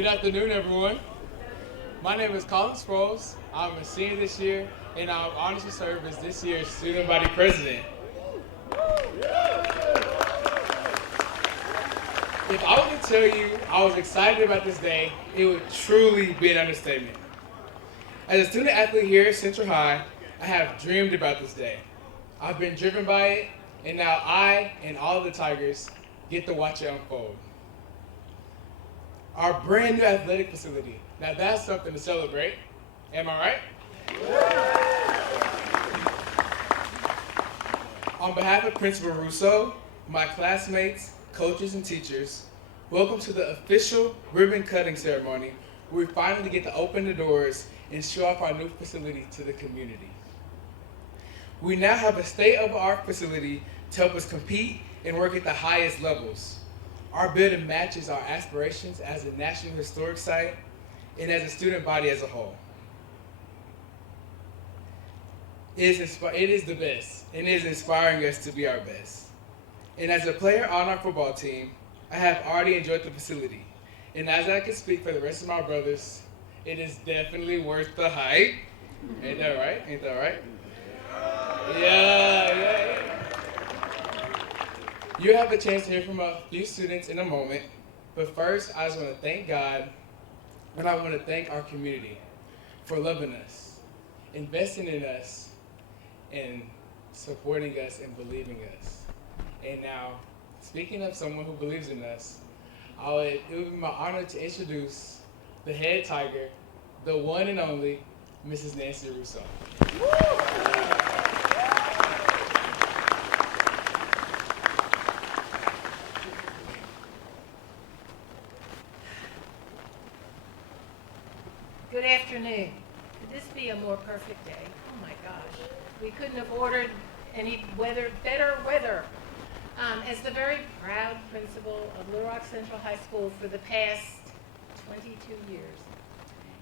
Good afternoon, everyone. My name is Colin Sproles. I'm a senior this year, and I'm honored to serve as this year's student body president. If I were to tell you I was excited about this day, it would truly be an understatement. As a student athlete here at Central High, I have dreamed about this day. I've been driven by it, and now I and all of the Tigers get to watch it unfold. Our brand new athletic facility. Now that's something to celebrate. Am I right? On behalf of Principal Russo, my classmates, coaches, and teachers, welcome to the official ribbon cutting ceremony where we finally get to open the doors and show off our new facility to the community. We now have a state-of-the-art facility to help us compete and work at the highest levels. Our building matches our aspirations as a National Historic Site and as a student body as a whole. It is the best, and it is inspiring us to be our best. And as a player on our football team, I have already enjoyed the facility. And as I can speak for the rest of my brothers, it is definitely worth the hype. Ain't that right? Ain't that right? Yeah. You have a chance to hear from a few students in a moment, but first I just want to thank God, and I want to thank our community for loving us, investing in us, and supporting us and believing us. And now, speaking of someone who believes in us, it would be my honor to introduce the head Tiger, the one and only Mrs. Nancy Russo. Good afternoon. Could this be a more perfect day? Oh my gosh. We couldn't have ordered any better weather. As the very proud principal of Little Rock Central High School for the past 22 years,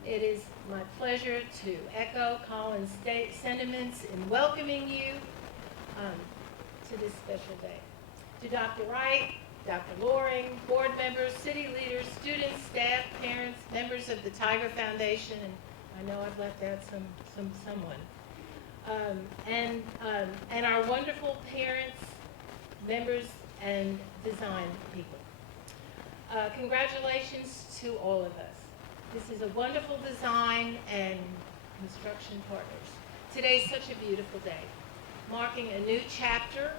it is my pleasure to echo Colin's sentiments in welcoming you to this special day. To Dr. Wright, Dr. Loring, board members, city leaders, students, staff, parents, members of the Tiger Foundation, and I know I've left out someone, and our wonderful parents, members, and design people. Congratulations to all of us. This is a wonderful design and construction partners. Today is such a beautiful day, marking a new chapter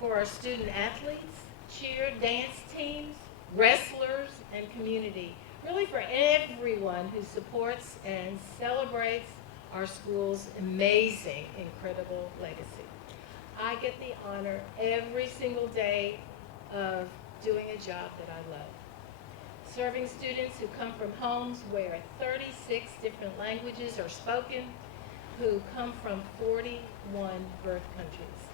for our student athletes, cheer, dance teams, wrestlers, and community. Really for everyone who supports and celebrates our school's amazing, incredible legacy. I get the honor every single day of doing a job that I love. Serving students who come from homes where 36 different languages are spoken, who come from 41 birth countries.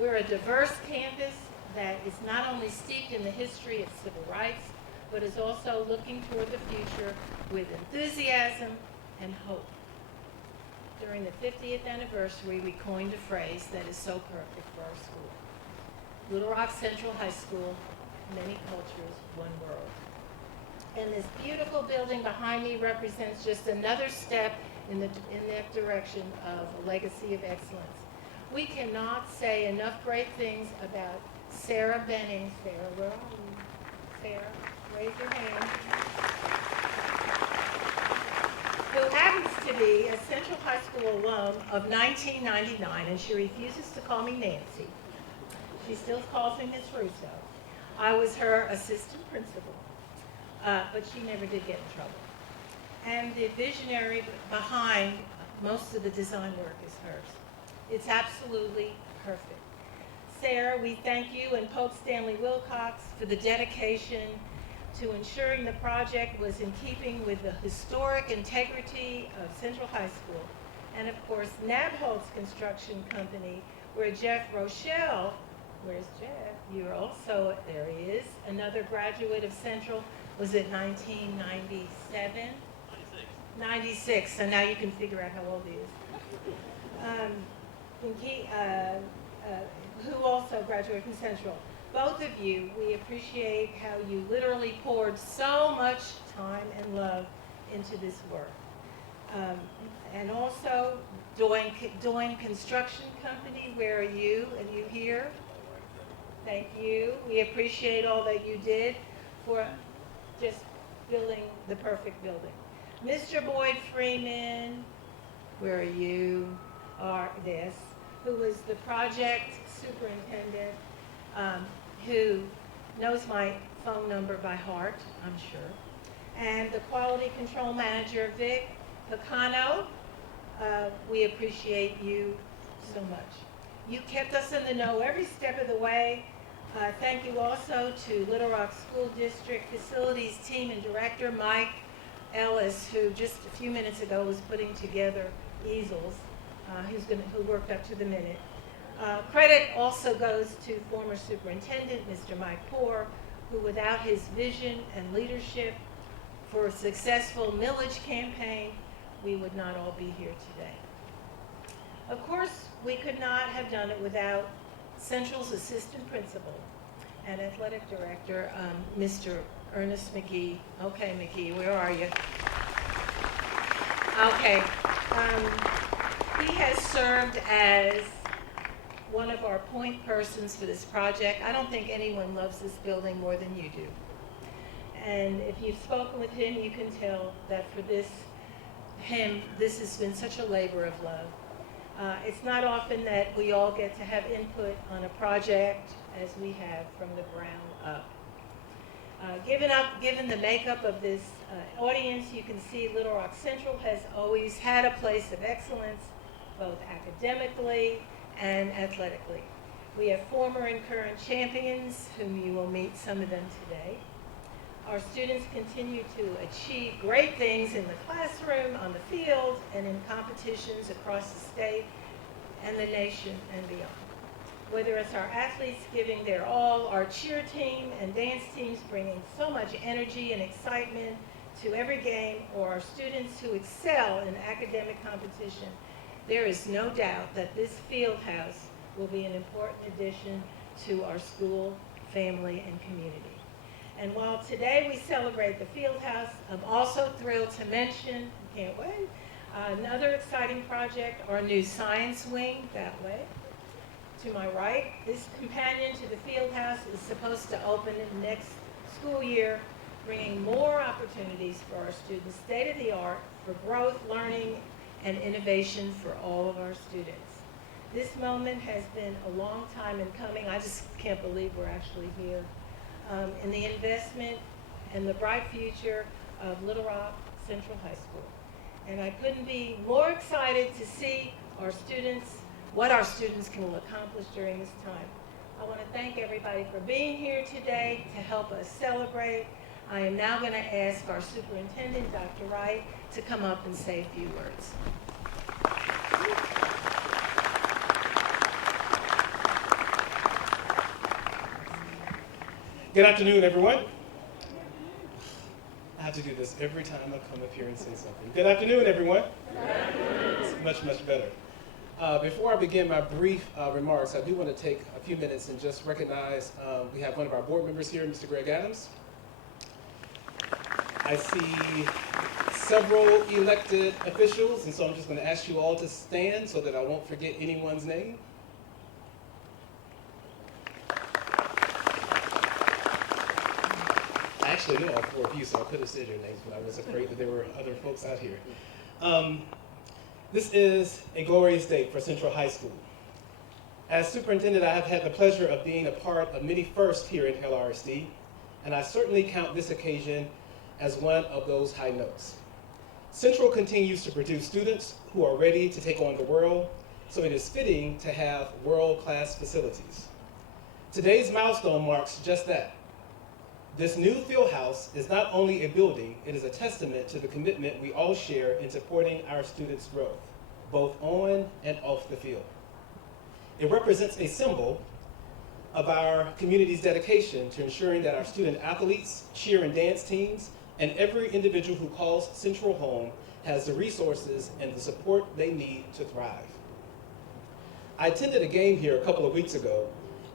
We're a diverse campus that is not only steeped in the history of civil rights, but is also looking toward the future with enthusiasm and hope. During the 50th anniversary, we coined a phrase that is so perfect for our school. Little Rock Central High School, many cultures, one world. And this beautiful building behind me represents just another step in that direction of a legacy of excellence. We cannot say enough great things about Sarah Benning. Sarah, where are you? Sarah, raise your hand. Who happens to be a Central High School alum of 1999, and she refuses to call me Nancy. She still calls me Miss Russo. I was her assistant principal, but she never did get in trouble. And the visionary behind most of the design work is hers. It's absolutely perfect. Sarah, we thank you and Polk Stanley Wilcox for the dedication to ensuring the project was in keeping with the historic integrity of Central High School. And of course, Nabholz Construction Company, where Jeff Rochelle, where's Jeff? You're also, there he is, another graduate of Central, was it 1997? 96, so now you can figure out how old he is. Who also graduated from Central. both of you, we appreciate how you literally poured so much time and love into this work. And also, Doyne Construction Company, where are you? Are you here? Thank you. We appreciate all that you did for just building the perfect building. Mr. Boyd Freeman, where are you? This, who was the project superintendent, who knows my phone number by heart, I'm sure. And the quality control manager, Vic Picano. We appreciate you so much. You kept us in the know every step of the way. Thank you also to Little Rock School District Facilities Team and Director Mike Ellis, who just a few minutes ago was putting together easels, who worked up to the minute. Credit also goes to former superintendent, Mr. Mike Poore, who without his vision and leadership for a successful millage campaign, we would not all be here today. Of course, we could not have done it without Central's assistant principal and athletic director, Mr. Ernest McGee. Okay, McGee, where are you? Okay. He has served as one of our point persons for this project. I don't think anyone loves this building more than you do. And if you've spoken with him, you can tell that for this has been such a labor of love. It's not often that we all get to have input on a project as we have from the ground up. Given the makeup of this audience, you can see Little Rock Central has always had a place of excellence, both academically and athletically. We have former and current champions, whom you will meet some of them today. Our students continue to achieve great things in the classroom, on the field, and in competitions across the state and the nation and beyond. Whether it's our athletes giving their all, our cheer team and dance teams bringing so much energy and excitement to every game, or our students who excel in academic competition, there is no doubt that this field house will be an important addition to our school, family, and community. And while today we celebrate the field house, I'm also thrilled to mention, can't wait, another exciting project, our new science wing, that way. To my right, this companion to the field house is supposed to open in the next school year, bringing more opportunities for our students, state-of-the-art for growth, learning, and innovation for all of our students. This moment has been a long time in coming. I just can't believe we're actually here. In the investment and the bright future of Little Rock Central High School. And I couldn't be more excited to see our students, what our students can accomplish during this time. I want to thank everybody for being here today to help us celebrate. I am now going to ask our superintendent, Dr. Wright, to come up and say a few words. Good afternoon, everyone. I have to do this every time I come up here and say something. Good afternoon, everyone. Good afternoon. It's much, much better. Before I begin my brief remarks, I do want to take a few minutes and just recognize we have one of our board members here, Mr. Greg Adams. I see several elected officials, and so I'm just going to ask you all to stand so that I won't forget anyone's name. I actually know all four of you, so I could have said your names, but I was afraid that there were other folks out here. This is a glorious day for Central High School. As superintendent, I have had the pleasure of being a part of many firsts here in LRSD, and I certainly count this occasion as one of those high notes. Central continues to produce students who are ready to take on the world, so it is fitting to have world-class facilities. Today's milestone marks just that. This new field house is not only a building, it is a testament to the commitment we all share in supporting our students' growth, both on and off the field. It represents a symbol of our community's dedication to ensuring that our student athletes, cheer and dance teams, and every individual who calls Central home has the resources and the support they need to thrive. I attended a game here a couple of weeks ago,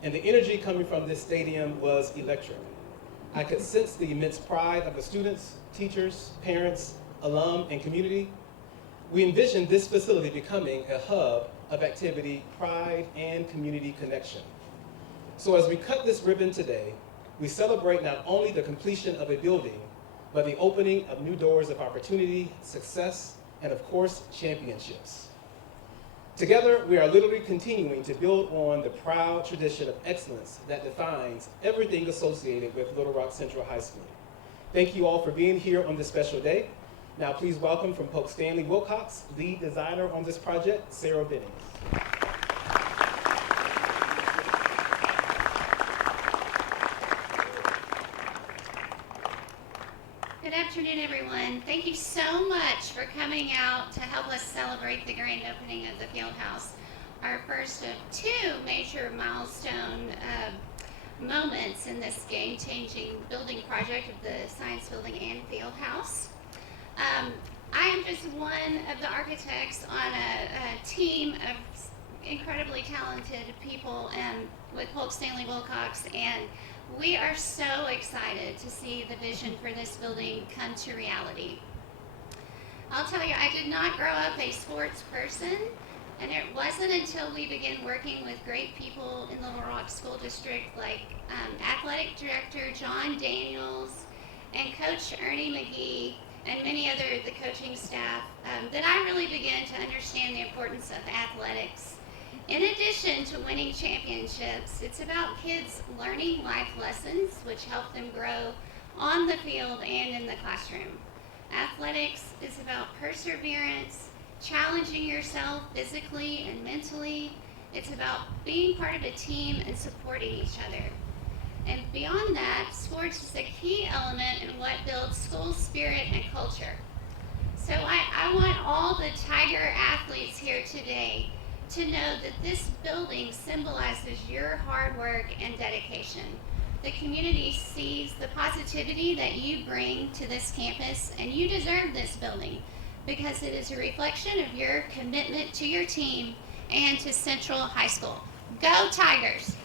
and the energy coming from this stadium was electric. I could sense the immense pride of the students, teachers, parents, alum, and community. We envisioned this facility becoming a hub of activity, pride, and community connection. So as we cut this ribbon today, we celebrate not only the completion of a building, but the opening of new doors of opportunity, success, and of course, championships. Together, we are literally continuing to build on the proud tradition of excellence that defines everything associated with Little Rock Central High School. Thank you all for being here on this special day. Now please welcome from Polk Stanley Wilcox, lead designer on this project, Sarah Bennings. Good afternoon, everyone. Thank you so much for coming out to help us celebrate the grand opening of the field house, our first of two major milestone moments in this game-changing building project of the science building and field house. I am just one of the architects on a team of incredibly talented people with Polk Stanley Wilcox, and we are so excited to see the vision for this building come to reality. I'll tell you, I did not grow up a sports person, and it wasn't until we began working with great people in the Little Rock School District like Athletic Director John Daniels and Coach Ernie McGee and many other of the coaching staff that I really began to understand the importance of athletics. In addition to winning championships, it's about kids learning life lessons which help them grow on the field and in the classroom. Athletics is about perseverance, challenging yourself physically and mentally. It's about being part of a team and supporting each other. And beyond that, sports is a key element in what builds school spirit and culture. So I want all the Tiger athletes here today to know that this building symbolizes your hard work and dedication. The community sees the positivity that you bring to this campus, and you deserve this building because it is a reflection of your commitment to your team and to Central High School. Go Tigers!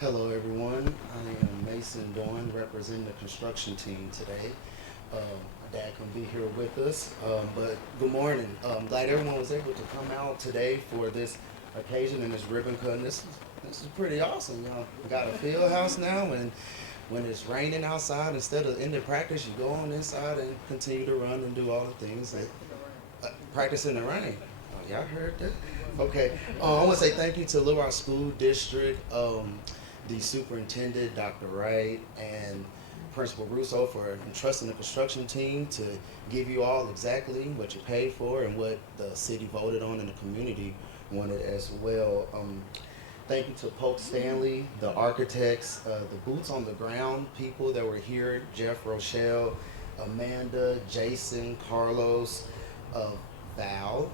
Hello everyone, I am Mason Doyne representing the construction team today. My dad can be here with us, but good morning. Glad everyone was able to come out today for this occasion and this ribbon cutting. This is pretty awesome. You know, we got a field house now, and when it's raining outside, instead of ending practice, you go on inside and continue to run and do all the things that practice in the rain. Oh, y'all heard that? Okay. I want to say thank you to Little Rock School District, the superintendent, Dr. Wright, and Principal Russo for entrusting the construction team to give you all exactly what you paid for and what the city voted on and the community wanted as well. Thank you to Polk Stanley, the architects, the boots on the ground people that were here, Jeff Rochelle, Amanda, Jason, Carlos, Val,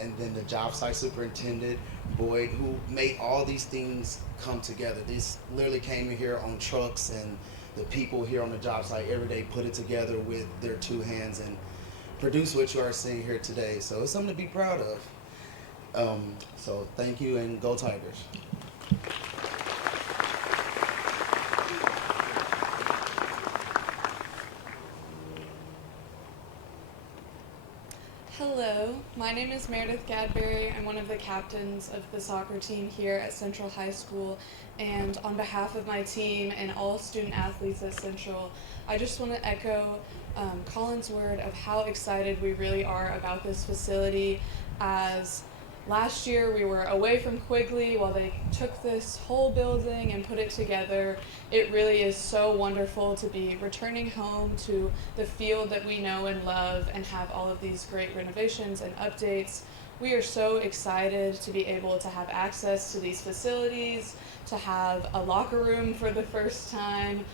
and then the job site superintendent, Boyd, who made all these things come together. These literally came in here on trucks, and the people here on the job site every day put it together with their two hands and produced what you are seeing here today. So it's something to be proud of. So thank you, and go Tigers. Hello, my name is Meredith Gadberry. I'm one of the captains of the soccer team here at Central High School, and on behalf of my team and all student athletes at Central, I just want to echo Colin's word of how excited we really are about this facility. As last year we were away from Quigley while they took this whole building and put it together. It really is so wonderful to be returning home to the field that we know and love and have all of these great renovations and updates. We are so excited to be able to have access to these facilities, to have a locker room for the first time,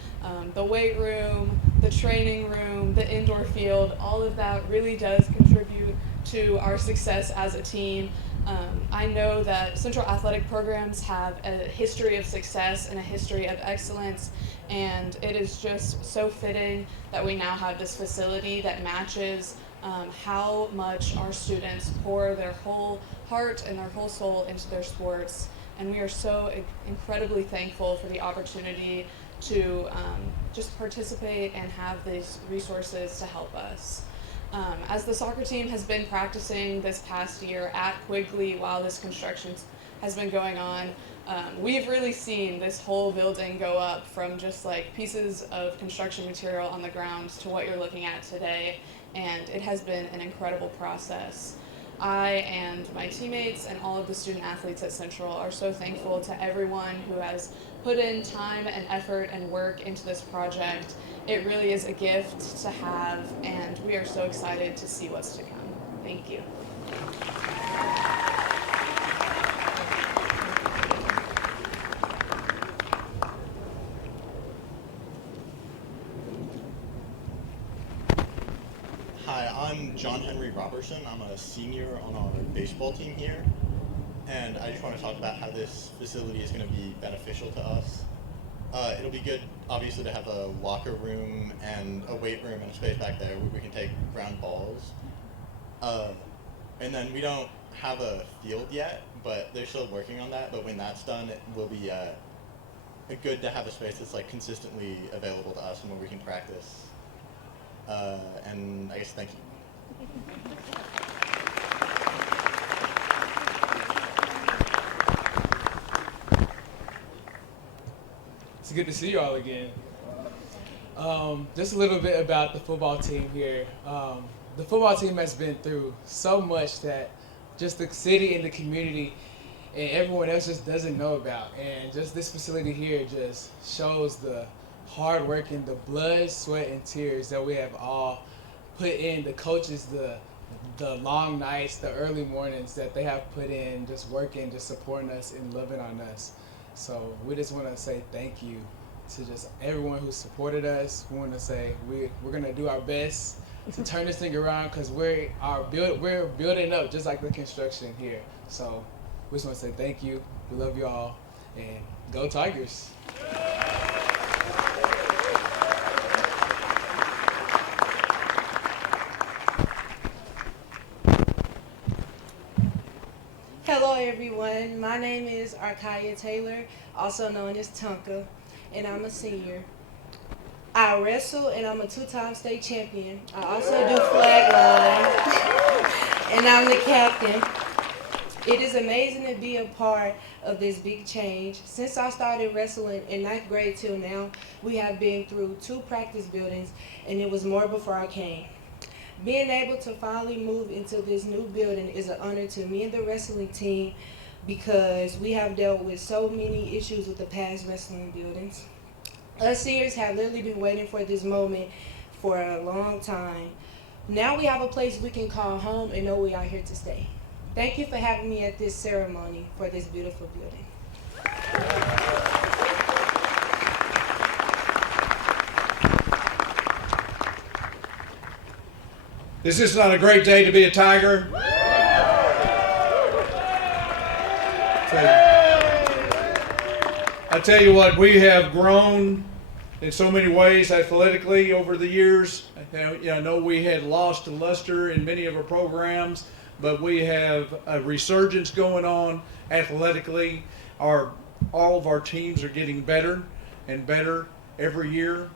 the weight room, the training room, the indoor field. All of that really does contribute to our success as a team. I know that Central athletic programs have a history of success and a history of excellence, and it is just so fitting that we now have this facility that matches how much our students pour their whole heart and their whole soul into their sports. And we are so incredibly thankful for the opportunity to just participate and have these resources to help us. As the soccer team has been practicing this past year at Quigley while this construction has been going on, we've really seen this whole building go up from just like pieces of construction material on the ground to what you're looking at today, and it has been an incredible process. I and my teammates and all of the student athletes at Central are so thankful to everyone who has put in time and effort and work into this project. It really is a gift to have, and we are so excited to see what's to come. Thank you. Hi, I'm John Henry Robertson. I'm a senior on our baseball team here, and I just want to talk about how this facility is going to be beneficial to us. It'll be good, obviously, to have a locker room and a weight room and a space back there where we can take ground balls. And then we don't have a field yet, but they're still working on that. But when that's done, it will be good to have a space that's like consistently available to us and where we can practice. And I guess thank you. It's good to see you all again. Just a little bit about the football team here. The football team has been through so much that just the city and the community and everyone else just doesn't know about. And just this facility here just shows the hard work and the blood, sweat, and tears that we have all put in. The coaches, the long nights, the early mornings that they have put in, just working, just supporting us and loving on us. So we just want to say thank you to just everyone who supported us. We want to say we're going to do our best to turn this thing around, because we're building up just like the construction here. So we just want to say thank you. We love you all, and go Tigers. Hello everyone, my name is Arkaya Taylor, also known as Tonka, and I'm a senior. I wrestle and I'm a 2-time state champion. I also do flag line and I'm the captain. It is amazing to be a part of this big change. Since I started wrestling in 9th grade till now, we have been through 2 practice buildings, and it was more before I came. Being able to finally move into this new building is an honor to me and the wrestling team, because we have dealt with so many issues with the past wrestling buildings. Us seniors have literally been waiting for this moment for a long time. Now we have a place we can call home and know we are here to stay. Thank you for having me at this ceremony for this beautiful building. Is this not a great day to be a Tiger? I tell you what, we have grown in so many ways athletically over the years. I know we had lost luster in many of our programs, but we have a resurgence going on athletically. All of our teams are getting better and better every year,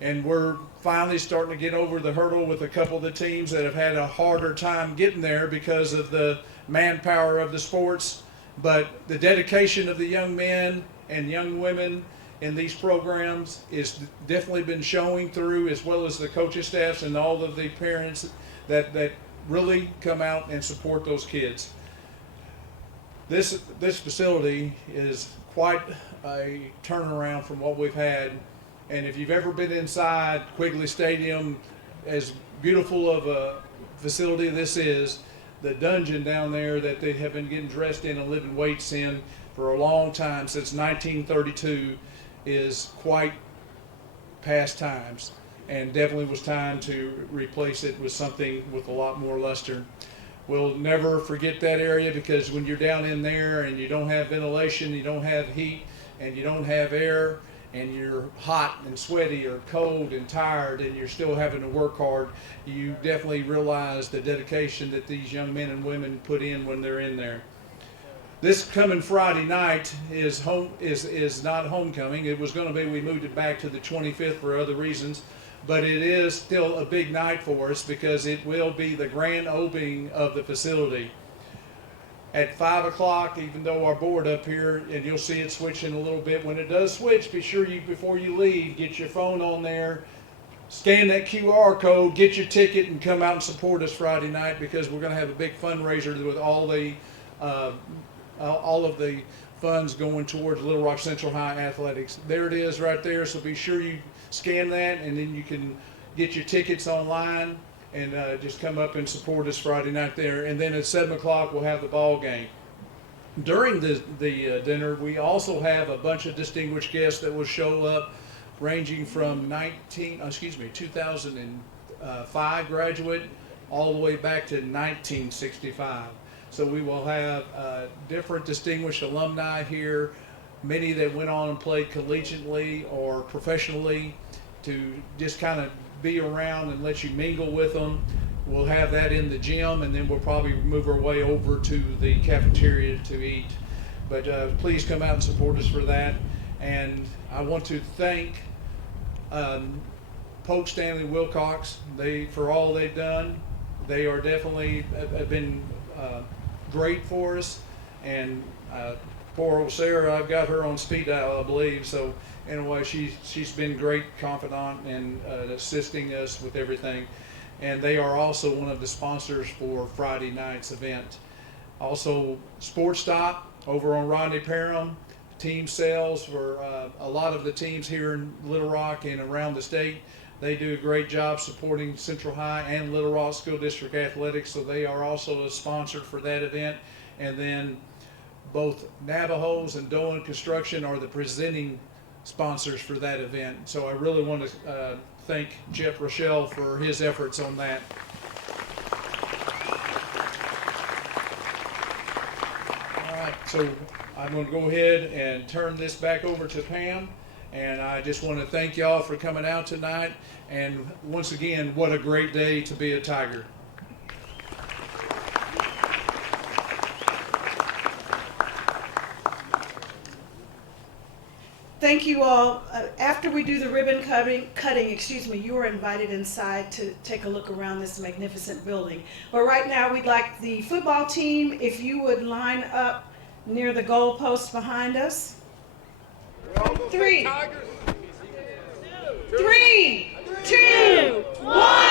and we're finally starting to get over the hurdle with a couple of the teams that have had a harder time getting there because of the manpower of the sports. But the dedication of the young men and young women in these programs is definitely been showing through, as well as the coaching staffs and all of the parents that really come out and support those kids. This facility is quite a turnaround from what we've had. And if you've ever been inside Quigley Stadium, as beautiful of a facility this is, the dungeon down there that they have been getting dressed in and lifting weights in for a long time, since 1932, is quite past times, and definitely was time to replace it with something with a lot more luster. We'll never forget that area, because when you're down in there and you don't have ventilation, you don't have heat, and you don't have air, and you're hot and sweaty or cold and tired, and you're still having to work hard, you definitely realize the dedication that these young men and women put in when they're in there. This coming Friday night is not homecoming. It was going to be, we moved it back to the 25th for other reasons, but it is still a big night for us because it will be the grand opening of the facility. At 5 o'clock, even though our board up here, and you'll see it switching a little bit. When it does switch, be sure you, before you leave, get your phone on there, scan that QR code, get your ticket, and come out and support us Friday night, because we're going to have a big fundraiser with all of the funds going towards Little Rock Central High Athletics. There it is right there, so be sure you scan that, and then you can get your tickets online and just come up and support us Friday night there. And then at 7 o'clock we'll have the ball game. During the dinner, we also have a bunch of distinguished guests that will show up, ranging from 2005 graduate all the way back to 1965. So we will have different distinguished alumni here, many that went on and played collegiately or professionally, to just kind of be around and let you mingle with them. We'll have that in the gym, and then we'll probably move our way over to the cafeteria to eat. But please come out and support us for that. And I want to thank Polk Stanley Wilcox for all they've done. They are definitely have been great for us, and poor old Sarah, I've got her on speed dial, I believe. So anyway, she's been great confidant and assisting us with everything. And they are also one of the sponsors for Friday night's event. Also, Sports Stop over on Rodney Parham, team sales for a lot of the teams here in Little Rock and around the state. They do a great job supporting Central High and Little Rock School District athletics, so they are also a sponsor for that event. And then both Nabholz and Doyne Construction are the presenting sponsors for that event. So I really want to thank Jeff Rochelle for his efforts on that. All right, so I'm going to go ahead and turn this back over to Pam. And I just want to thank y'all for coming out tonight. And once again, what a great day to be a Tiger. Thank you all. After we do the ribbon cutting, you are invited inside to take a look around this magnificent building. But right now, we'd like the football team, if you would line up near the goal post behind us. 3, 2, 1.